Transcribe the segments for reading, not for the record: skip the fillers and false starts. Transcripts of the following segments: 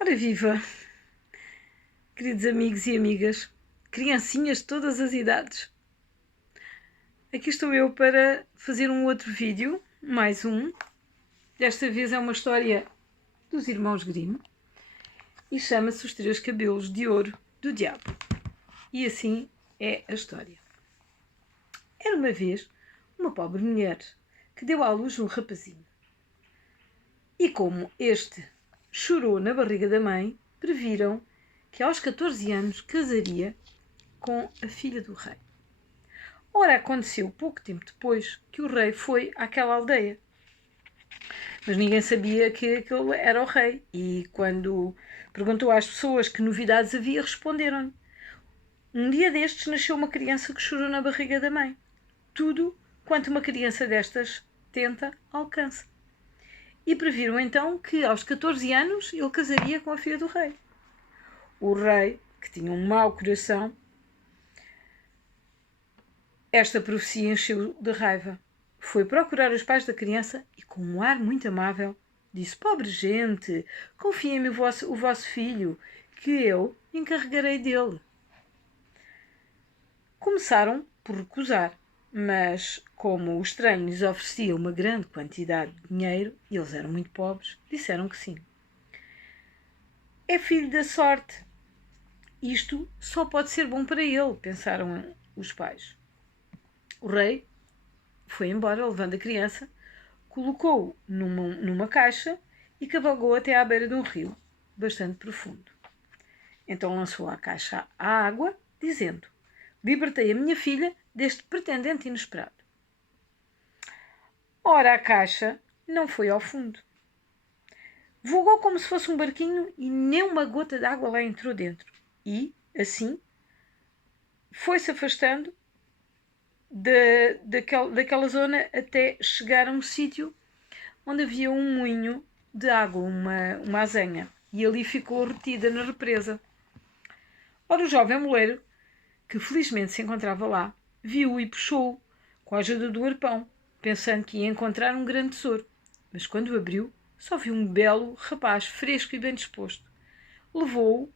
Ora viva, queridos amigos e amigas, criancinhas de todas as idades. Aqui estou eu para fazer um outro vídeo, mais um. Desta vez é uma história dos irmãos Grimm e chama-se Os Três Cabelos de Ouro do Diabo. E assim é a história. Era uma vez uma pobre mulher que deu à luz um rapazinho. E como este chorou na barriga da mãe, previram que aos 14 anos casaria com a filha do rei. Ora, aconteceu pouco tempo depois que o rei foi àquela aldeia. Mas ninguém sabia que aquele era o rei. E quando perguntou às pessoas que novidades havia, responderam-lhe: um dia destes nasceu uma criança que chorou na barriga da mãe. Tudo quanto uma criança destas tenta, alcança. E previram então que aos 14 anos ele casaria com a filha do rei. O rei, que tinha um mau coração, esta profecia encheu de raiva. Foi procurar os pais da criança e, com um ar muito amável, disse: pobre gente, confiem-me o vosso filho, que eu me encarregarei dele. Começaram por recusar, mas como o estranho lhes oferecia uma grande quantidade de dinheiro e eles eram muito pobres, disseram que sim. É filho da sorte. Isto só pode ser bom para ele, pensaram os pais. O rei foi embora, levando a criança, colocou-o numa caixa e cavalgou até à beira de um rio, bastante profundo. Então lançou a caixa à água, dizendo: libertei a minha filha deste pretendente inesperado. Ora, a caixa não foi ao fundo. Vogou como se fosse um barquinho e nem uma gota de água lá entrou dentro. E, assim, foi-se afastando daquela zona até chegar a um sítio onde havia um moinho de água, uma azenha, e ali ficou retida na represa. Ora, o jovem moleiro, que felizmente se encontrava lá, viu-o e puxou-o com a ajuda do arpão, pensando que ia encontrar um grande tesouro. Mas quando o abriu, só viu um belo rapaz, fresco e bem disposto. Levou-o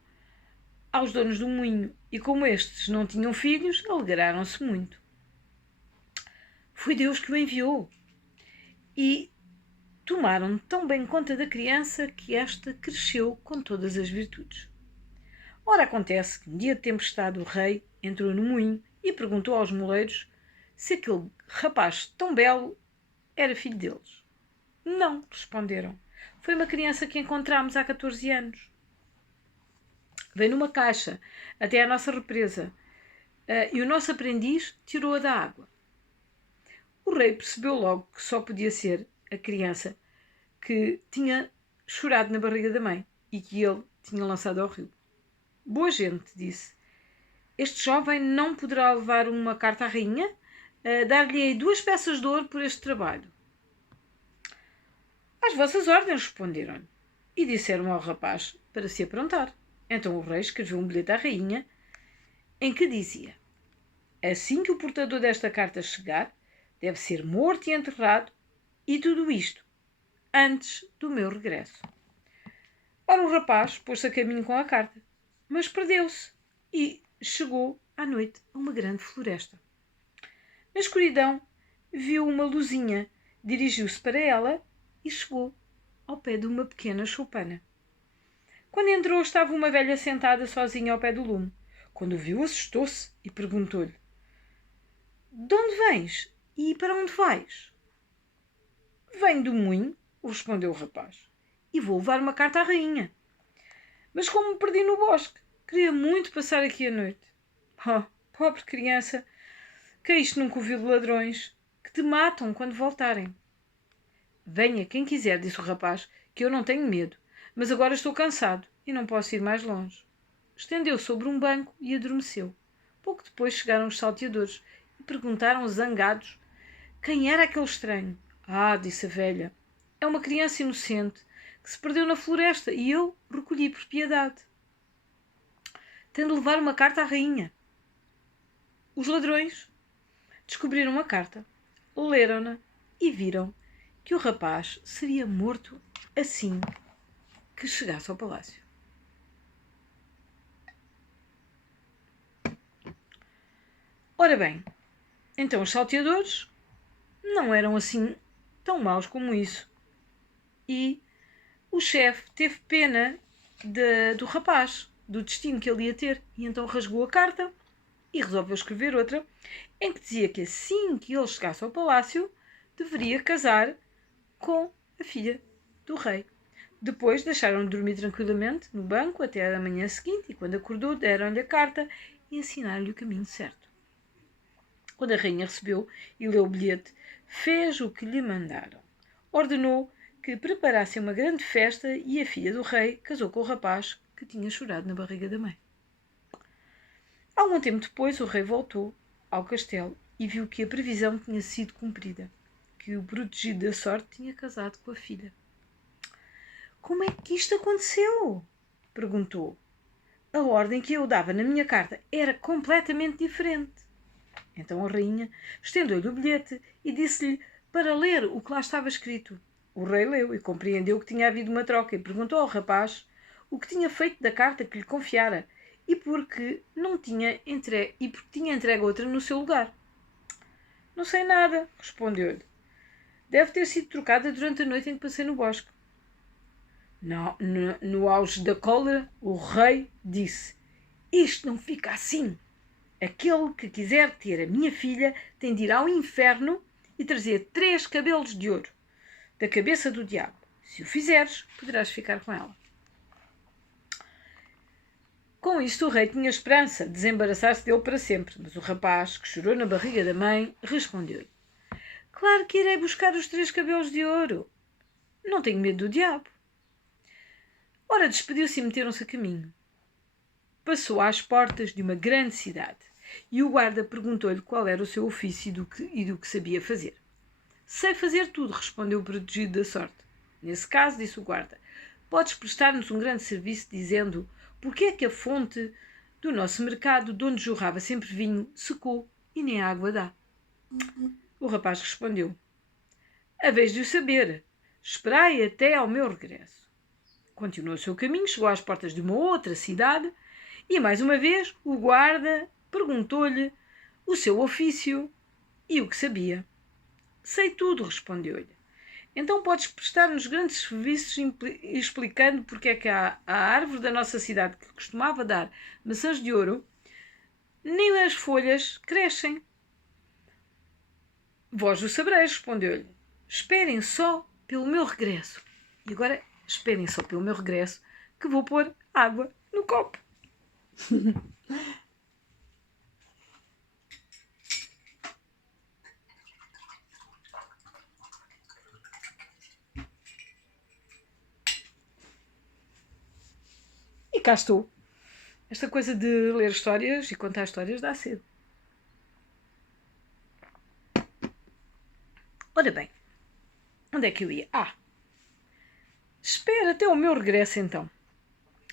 aos donos do moinho e, como estes não tinham filhos, alegraram-se muito. Foi Deus que o enviou. E tomaram tão bem conta da criança que esta cresceu com todas as virtudes. Ora, acontece que, um dia de tempestade, o rei entrou no moinho e perguntou aos moleiros se aquele rapaz tão belo era filho deles. Não, responderam. Foi uma criança que encontramos há 14 anos. Veio numa caixa até à nossa represa e o nosso aprendiz tirou-a da água. O rei percebeu logo que só podia ser a criança que tinha chorado na barriga da mãe e que ele tinha lançado ao rio. Boa gente, disse. Este jovem não poderá levar uma carta à rainha? Dar-lhe 2 peças de ouro por este trabalho. Às vossas ordens, responderam-lhe. E disseram ao rapaz para se aprontar. Então o rei escreveu um bilhete à rainha em que dizia: assim que o portador desta carta chegar, deve ser morto e enterrado, e tudo isto antes do meu regresso. Ora, o rapaz pôs-se a caminho com a carta, mas perdeu-se e chegou à noite a uma grande floresta. Na escuridão, viu uma luzinha, dirigiu-se para ela e chegou ao pé de uma pequena choupana. Quando entrou, estava uma velha sentada sozinha ao pé do lume. Quando o viu, assustou-se e perguntou-lhe: de onde vens e para onde vais? Venho do moinho, respondeu o rapaz, e vou levar uma carta à rainha. Mas como me perdi no bosque, queria muito passar aqui a noite. Oh, pobre criança, caíste num covil de ladrões que te matam quando voltarem. Venha quem quiser, disse o rapaz, que eu não tenho medo, mas agora estou cansado e não posso ir mais longe. Estendeu sobre um banco e adormeceu. Pouco depois chegaram os salteadores e perguntaram zangados quem era aquele estranho. Ah, disse a velha, é uma criança inocente que se perdeu na floresta e eu recolhi por piedade. Tem de levar uma carta à rainha. Os ladrões descobriram a carta, leram-na e viram que o rapaz seria morto assim que chegasse ao palácio. Ora bem, então os salteadores não eram assim tão maus como isso. E o chefe teve pena do rapaz, do destino que ele ia ter, e então rasgou a carta e resolveu escrever outra, em que dizia que assim que ele chegasse ao palácio, deveria casar com a filha do rei. Depois deixaram-no dormir tranquilamente no banco até a manhã seguinte, e quando acordou deram-lhe a carta e ensinaram-lhe o caminho certo. Quando a rainha recebeu e leu o bilhete, fez o que lhe mandaram. Ordenou que preparassem uma grande festa e a filha do rei casou com o rapaz que tinha chorado na barriga da mãe. Algum tempo depois, o rei voltou ao castelo e viu que a previsão tinha sido cumprida, que o protegido da sorte tinha casado com a filha. Como é que isto aconteceu? Perguntou. A ordem que eu dava na minha carta era completamente diferente. Então a rainha estendeu-lhe o bilhete e disse-lhe para ler o que lá estava escrito. O rei leu e compreendeu que tinha havido uma troca e perguntou ao rapaz o que tinha feito da carta que lhe confiara e porque tinha entregue outra no seu lugar. Não sei nada, respondeu-lhe. Deve ter sido trocada durante a noite em que passei no bosque. No auge da cólera, o rei disse: Isto não fica assim. Aquele que quiser ter a minha filha tem de ir ao inferno e trazer 3 cabelos de ouro da cabeça do diabo. Se o fizeres, poderás ficar com ela. Com isto, o rei tinha esperança de desembaraçar-se dele para sempre, mas o rapaz, que chorou na barriga da mãe, respondeu-lhe: Claro que irei buscar os 3 cabelos de ouro. Não tenho medo do diabo. Ora, despediu-se e meteram-se a caminho. Passou às portas de uma grande cidade e o guarda perguntou-lhe qual era o seu ofício e do que sabia fazer. Sei fazer tudo, respondeu o protegido da sorte. Nesse caso, disse o guarda, podes prestar-nos um grande serviço dizendo porque é que a fonte do nosso mercado, de onde jorrava sempre vinho, secou e nem água dá. O rapaz respondeu, a vez de o saber, esperai até ao meu regresso. Continuou o seu caminho, chegou às portas de uma outra cidade e, mais uma vez, o guarda perguntou-lhe o seu ofício e o que sabia. Sei tudo, respondeu-lhe. Então podes prestar-nos grandes serviços explicando porque é que a árvore da nossa cidade, que costumava dar maçãs de ouro, nem as folhas crescem. Vós o sabereis, respondeu-lhe. Esperem só pelo meu regresso. E agora esperem só pelo meu regresso, que vou pôr água no copo. E cá estou. Esta coisa de ler histórias e contar histórias dá cedo. Ora bem, onde é que eu ia? Espera até o meu regresso então.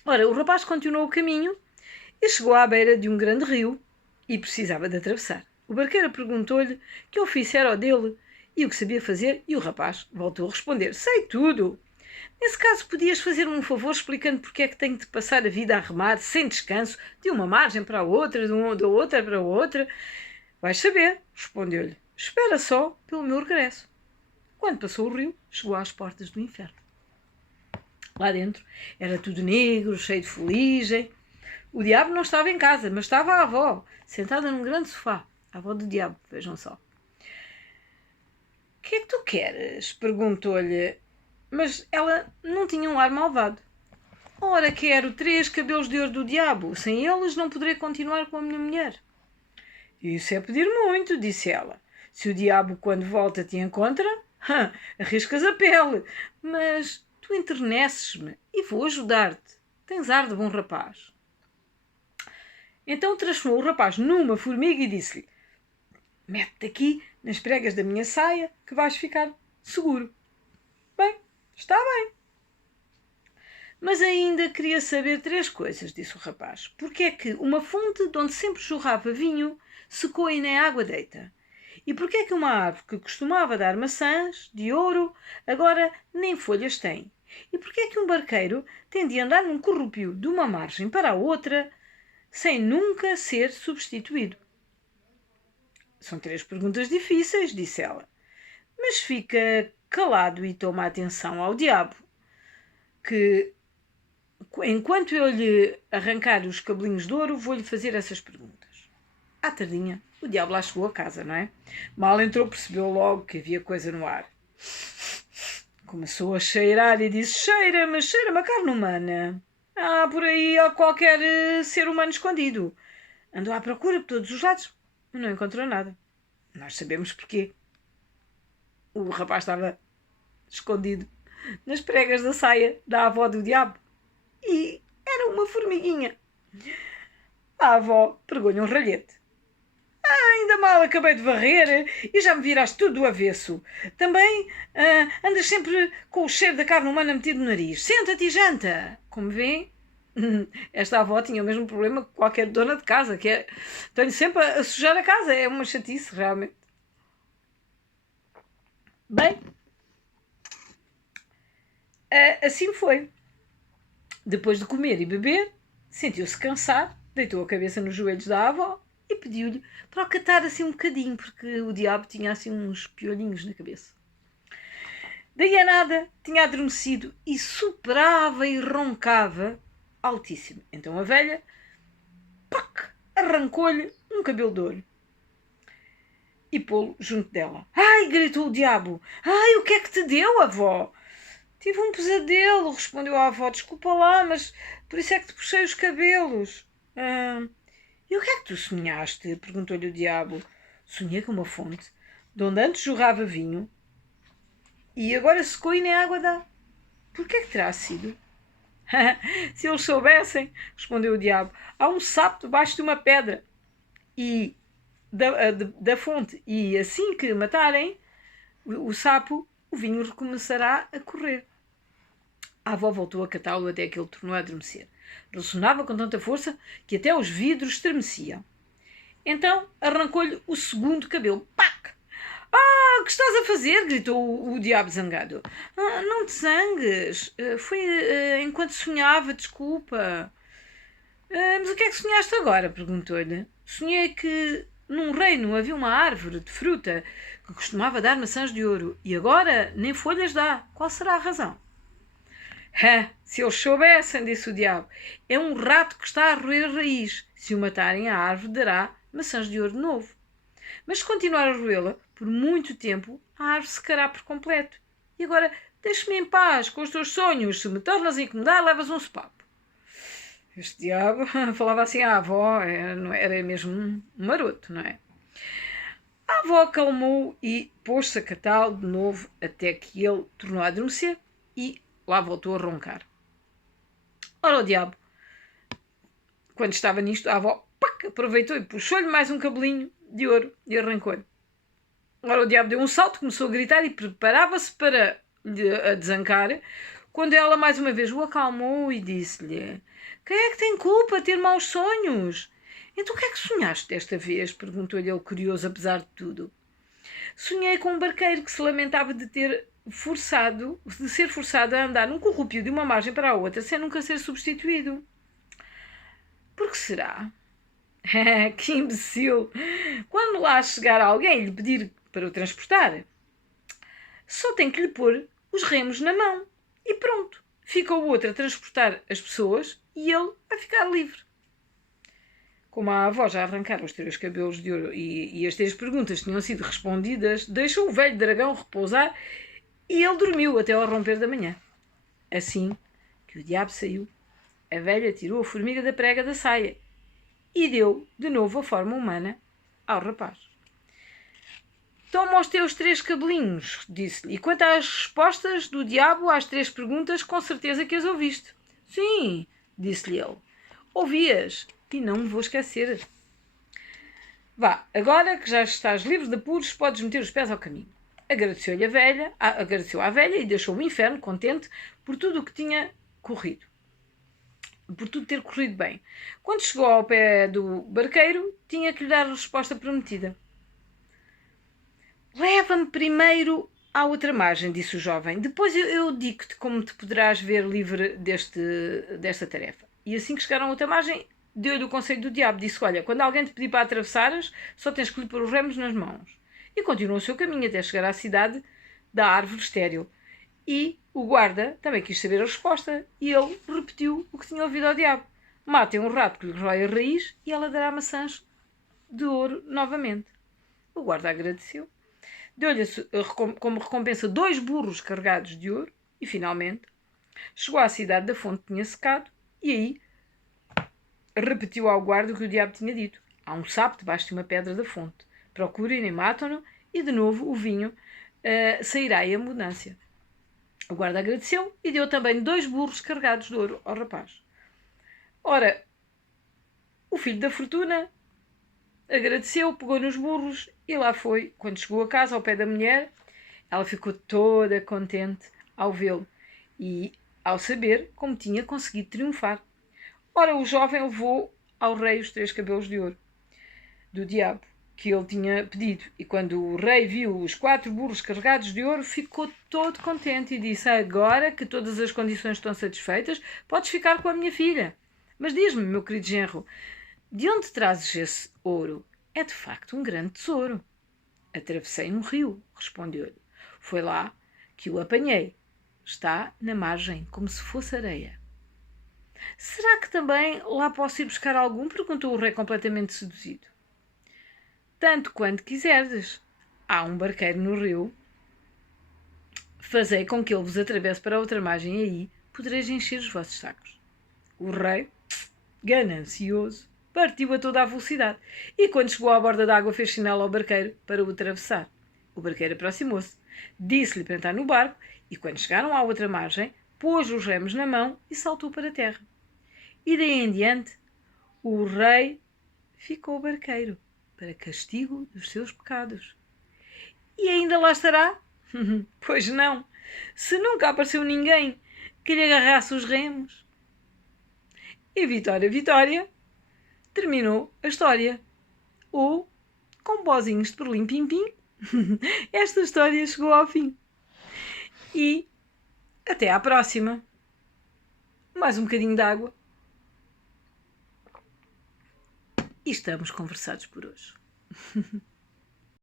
Ora, o rapaz continuou o caminho e chegou à beira de um grande rio e precisava de atravessar. O barqueiro perguntou-lhe que ofício era o dele e o que sabia fazer e o rapaz voltou a responder, sei tudo. Nesse caso, podias fazer-me um favor explicando porque é que tenho de passar a vida a remar sem descanso, de uma margem para a outra, da outra para a outra? Vais saber, respondeu-lhe. Espera só pelo meu regresso. Quando passou o rio, chegou às portas do inferno. Lá dentro era tudo negro, cheio de fuligem. O diabo não estava em casa, mas estava a avó, sentada num grande sofá. A avó do diabo, vejam só. O que é que tu queres? Perguntou-lhe. Mas ela não tinha um ar malvado. Ora, quero 3 cabelos de ouro do diabo. Sem eles não poderei continuar com a minha mulher. Isso é pedir muito, disse ela. Se o diabo, quando volta, te encontra, arriscas a pele. Mas tu enterneces-me e vou ajudar-te. Tens ar de bom rapaz. Então transformou o rapaz numa formiga e disse-lhe, mete-te aqui nas pregas da minha saia que vais ficar seguro. Bem, está bem. Mas ainda queria saber 3 coisas, disse o rapaz. Porque é que uma fonte de onde sempre jorrava vinho secou e nem água deita? E porque é que uma árvore que costumava dar maçãs de ouro agora nem folhas tem? E porque é que um barqueiro tem de andar num corrupio de uma margem para a outra sem nunca ser substituído? São 3 perguntas difíceis, disse ela. Mas fica calado e toma atenção ao diabo, que enquanto eu lhe arrancar os cabelinhos de ouro, vou-lhe fazer essas perguntas. À tardinha, o diabo lá chegou a casa, não é? Mal entrou, percebeu logo que havia coisa no ar. Começou a cheirar e disse: cheira-me a carne humana. Por aí há qualquer ser humano escondido. Andou à procura por todos os lados, mas não encontrou nada. Nós sabemos porquê. O rapaz estava escondido nas pregas da saia da avó do diabo. E era uma formiguinha. A avó pregou-lhe um ralhete. Ainda mal acabei de varrer e já me viraste tudo do avesso. Também andas sempre com o cheiro da carne humana metido no nariz. Senta-te e janta. Como vêem, esta avó tinha o mesmo problema que qualquer dona de casa, que é tenho sempre a sujar a casa. É uma chatice, realmente. Bem, assim foi. Depois de comer e beber, sentiu-se cansado, deitou a cabeça nos joelhos da avó e pediu-lhe para o catar assim um bocadinho, porque o diabo tinha assim uns piolhinhos na cabeça. Daí a nada, tinha adormecido e soprava e roncava altíssimo. Então a velha, arrancou-lhe um cabelo de ouro e pô-lo junto dela. Ai, gritou o diabo. Ai, o que é que te deu, avó? Tive um pesadelo, respondeu a avó. Desculpa lá, mas por isso é que te puxei os cabelos. E o que é que tu sonhaste? Perguntou-lhe o diabo. Sonhei com uma fonte, de onde antes jorrava vinho, e agora secou e nem água dá. Por que é que terá sido? Se eles soubessem, respondeu o diabo. Há um sapo debaixo de uma pedra e da fonte, e assim que matarem o sapo, o vinho recomeçará a correr. A avó voltou a catá-lo até que ele tornou a adormecer. Ressonava com tanta força que até os vidros estremeciam. Então arrancou-lhe o segundo cabelo. Pac! Que estás a fazer? Gritou o diabo zangado. Não te zangues. Foi enquanto sonhava, desculpa. Mas o que é que sonhaste agora? Perguntou-lhe. Sonhei que num reino havia uma árvore de fruta que costumava dar maçãs de ouro e agora nem folhas dá. Qual será a razão? Se eles soubessem, disse o diabo. É um rato que está a roer a raiz. Se o matarem, a árvore dará maçãs de ouro de novo. Mas se continuar a roê-la por muito tempo, a árvore secará por completo. E agora, deixa-me em paz com os teus sonhos. Se me tornas a incomodar, levas um sopapo. Este diabo falava assim à avó, era mesmo um maroto, não é? A avó acalmou e pôs-se a catá-lo de novo até que ele tornou a adormecer e lá voltou a roncar. Ora, o diabo, quando estava nisto, a avó aproveitou e puxou-lhe mais um cabelinho de ouro e arrancou-lhe. Ora, o diabo deu um salto, começou a gritar e preparava-se para lhe desancar, quando ela mais uma vez o acalmou e disse-lhe: quem é que tem culpa de ter maus sonhos? Então o que é que sonhaste desta vez? Perguntou-lhe ele curioso, apesar de tudo. Sonhei com um barqueiro que se lamentava de ser forçado a andar num corrupio de uma margem para a outra sem nunca ser substituído. Por que será? Que imbecil! Quando lá chegar alguém e lhe pedir para o transportar, só tem que lhe pôr os remos na mão e pronto. Fica o outro a transportar as pessoas e ele a ficar livre. Como a avó já arrancara os 3 cabelos de ouro e as 3 perguntas tinham sido respondidas, deixou o velho dragão repousar e ele dormiu até ao romper da manhã. Assim que o diabo saiu, a velha tirou a formiga da prega da saia e deu de novo a forma humana ao rapaz. Toma os teus 3 cabelinhos, disse-lhe, e quanto às respostas do diabo às 3 perguntas, com certeza que as ouviste. Sim, disse-lhe ele, ouvi-as e não me vou esquecer. Vá, agora que já estás livre de apuros, podes meter os pés ao caminho. Agradeceu à velha e deixou o inferno contente por tudo o que tinha corrido. Por tudo ter corrido bem. Quando chegou ao pé do barqueiro, tinha que lhe dar a resposta prometida. Leva-me primeiro à outra margem, disse o jovem. Depois eu digo-te como te poderás ver livre desta tarefa. E assim que chegaram à outra margem, deu-lhe o conselho do diabo. Disse, olha, quando alguém te pedir para atravessares, só tens que lhe pôr os remos nas mãos. E continuou o seu caminho até chegar à cidade da árvore estéril. E o guarda também quis saber a resposta e ele repetiu o que tinha ouvido ao diabo. Matem um rato que lhe rói a raiz e ela dará maçãs de ouro novamente. O guarda agradeceu. Deu-lhe como recompensa 2 burros carregados de ouro e, finalmente, chegou à cidade da fonte que tinha secado e aí repetiu ao guarda o que o diabo tinha dito. Há um sapo debaixo de uma pedra da fonte. Procurem e matam-no e, de novo, o vinho sairá em abundância. O guarda agradeceu e deu também 2 burros carregados de ouro ao rapaz. Ora, o filho da fortuna agradeceu, pegou nos burros e lá foi. Quando chegou a casa, ao pé da mulher, ela ficou toda contente ao vê-lo e ao saber como tinha conseguido triunfar. Ora, o jovem levou ao rei os 3 cabelos de ouro do diabo que ele tinha pedido. E quando o rei viu os 4 burros carregados de ouro, ficou todo contente e disse, agora que todas as condições estão satisfeitas, podes ficar com a minha filha. Mas diz-me, meu querido genro, de onde trazes esse ouro? É de facto um grande tesouro. Atravessei um rio, respondeu-lhe. Foi lá que o apanhei. Está na margem, como se fosse areia. Será que também lá posso ir buscar algum? Perguntou o rei completamente seduzido. Tanto quanto quiserdes. Há um barqueiro no rio. Fazei com que ele vos atravesse para a outra margem e aí podereis encher os vossos sacos. O rei, ganancioso, partiu a toda a velocidade e quando chegou à borda d'água fez sinal ao barqueiro para o atravessar. O barqueiro aproximou-se, disse-lhe para entrar no barco e quando chegaram à outra margem, pôs os remos na mão e saltou para a terra. E daí em diante, o rei ficou barqueiro para castigo dos seus pecados. E ainda lá estará? Pois não, se nunca apareceu ninguém que lhe agarrasse os remos. E Vitória, Vitória, terminou a história. Ou, com pozinhos de perlim-pim-pim, esta história chegou ao fim. E até à próxima. Mais um bocadinho de água. E estamos conversados por hoje.